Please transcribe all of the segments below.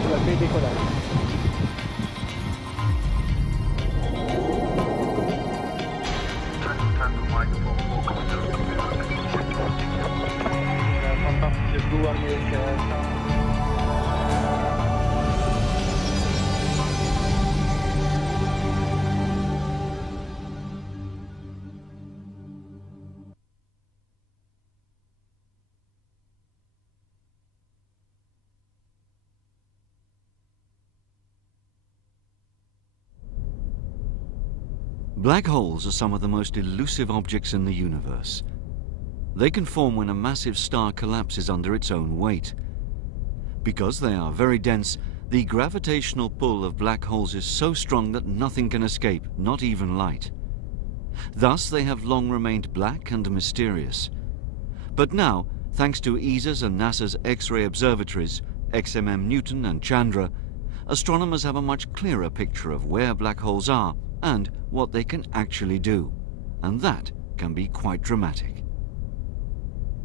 sulla perpendicolare. Fantastische Blue Amerika. Black holes are some of the most elusive objects in the universe. They can form when a massive star collapses under its own weight. Because they are very dense, the gravitational pull of black holes is so strong that nothing can escape, not even light. Thus, they have long remained black and mysterious. But now, thanks to ESA's and NASA's X-ray observatories, XMM-Newton and Chandra, astronomers have a much clearer picture of where black holes are and what they can actually do. And that can be quite dramatic.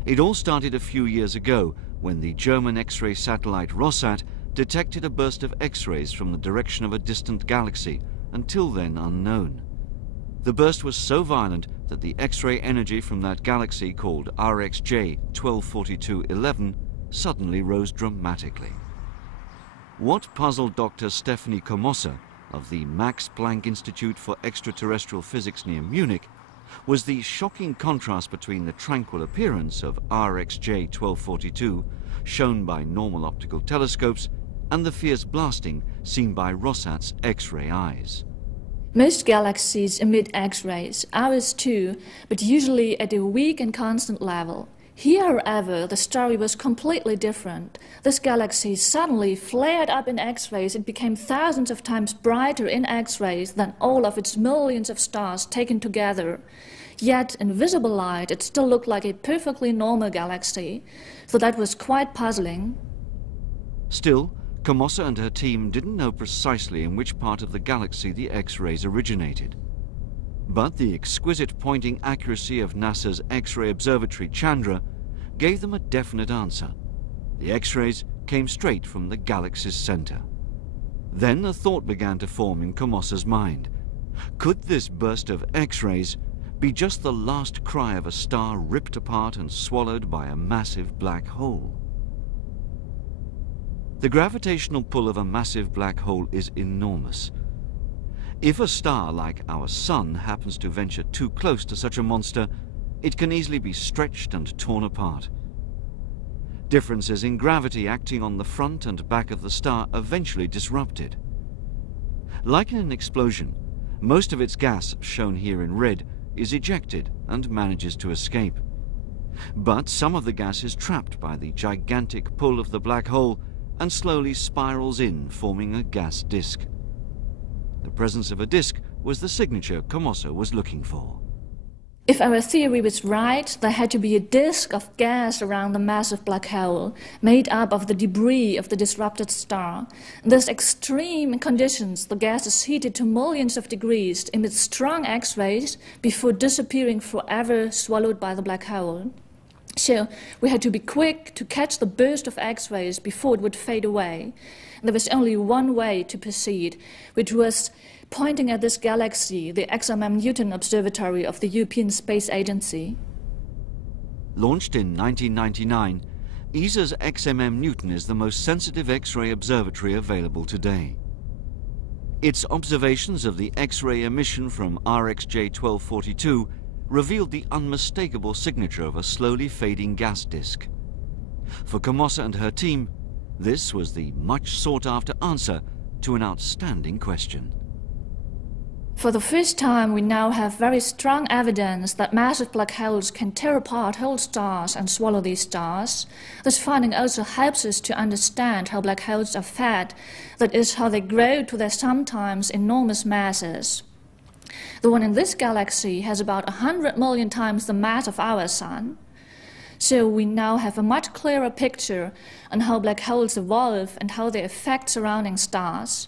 It all started a few years ago when the German X-ray satellite Rosat detected a burst of X-rays from the direction of a distant galaxy, until then unknown. The burst was so violent that the X-ray energy from that galaxy, called RxJ 124211, suddenly rose dramatically. What puzzled Dr. Stefanie Komossa of the Max Planck Institute for Extraterrestrial Physics near Munich was the shocking contrast between the tranquil appearance of RxJ 1242, shown by normal optical telescopes, and the fierce blasting seen by Rosat's X-ray eyes. Most galaxies emit X-rays, ours too, but usually at a weak and constant level. Here, however, the story was completely different. This galaxy suddenly flared up in X-rays. It became thousands of times brighter in X-rays than all of its millions of stars taken together. Yet, in visible light, it still looked like a perfectly normal galaxy, so that was quite puzzling. Still, Komossa and her team didn't know precisely in which part of the galaxy the X-rays originated. But the exquisite pointing accuracy of NASA's X-ray observatory Chandra gave them a definite answer. The X-rays came straight from the galaxy's center. Then a thought began to form in Komossa's mind. Could this burst of X-rays be just the last cry of a star ripped apart and swallowed by a massive black hole? The gravitational pull of a massive black hole is enormous. If a star like our Sun happens to venture too close to such a monster, it can easily be stretched and torn apart. Differences in gravity acting on the front and back of the star eventually disrupt it. Like in an explosion, most of its gas, shown here in red, is ejected and manages to escape. But some of the gas is trapped by the gigantic pull of the black hole and slowly spirals in, forming a gas disk. The presence of a disk was the signature Komossa was looking for. If our theory was right, there had to be a disk of gas around the massive black hole, made up of the debris of the disrupted star. In these extreme conditions, the gas is heated to millions of degrees, emits strong X-rays, before disappearing forever, swallowed by the black hole. So we had to be quick to catch the burst of X-rays before it would fade away. There was only one way to proceed, which was pointing at this galaxy, the XMM-Newton Observatory of the European Space Agency. Launched in 1999, ESA's XMM-Newton is the most sensitive X-ray observatory available today. Its observations of the X-ray emission from RxJ 1242 revealed the unmistakable signature of a slowly fading gas disk. For Komossa and her team, this was the much sought-after answer to an outstanding question. For the first time, we now have very strong evidence that massive black holes can tear apart whole stars and swallow these stars. This finding also helps us to understand how black holes are fed, that is, how they grow to their sometimes enormous masses. The one in this galaxy has about 100 million times the mass of our Sun. So we now have a much clearer picture on how black holes evolve and how they affect surrounding stars.